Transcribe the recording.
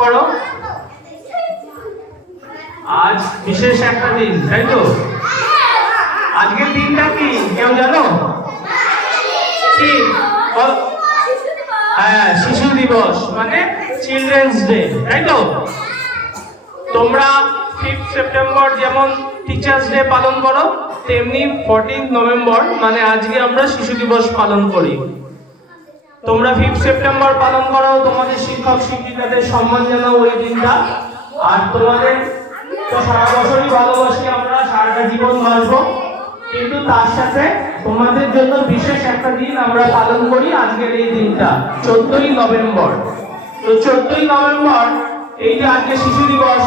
করো। আজ বিশেষ একটা দিন, তাই তো? আজকের দিনটা কি কেউ জানো? কি? হ্যাঁ, শিশু দিবস মানে চিলড্রেন্স ডে, তাই তো? তোমরা 5 সেপ্টেম্বর যেমন টিচার্স ডে পালন করো, তেমনি 14 নভেম্বর মানে আজকে আমরা শিশু দিবস পালন করি। তোমরা 5 সেপ্টেম্বর পালন করো, তোমাদের শিক্ষক শিক্ষিকাদের সম্মান জানাও ওই দিনটা। আর তোমাদের তো সারা বছরই ভালোবাসি আমরা, সারাটা জীবন বাঁচবো, কিন্তু তার সাথে তোমাদের জন্য বিশেষ একটা দিন আমরা পালন করি আজকের এই দিনটা 14ই নভেম্বর। তো 14ই নভেম্বর এই যে আজকে শিশু দিবস,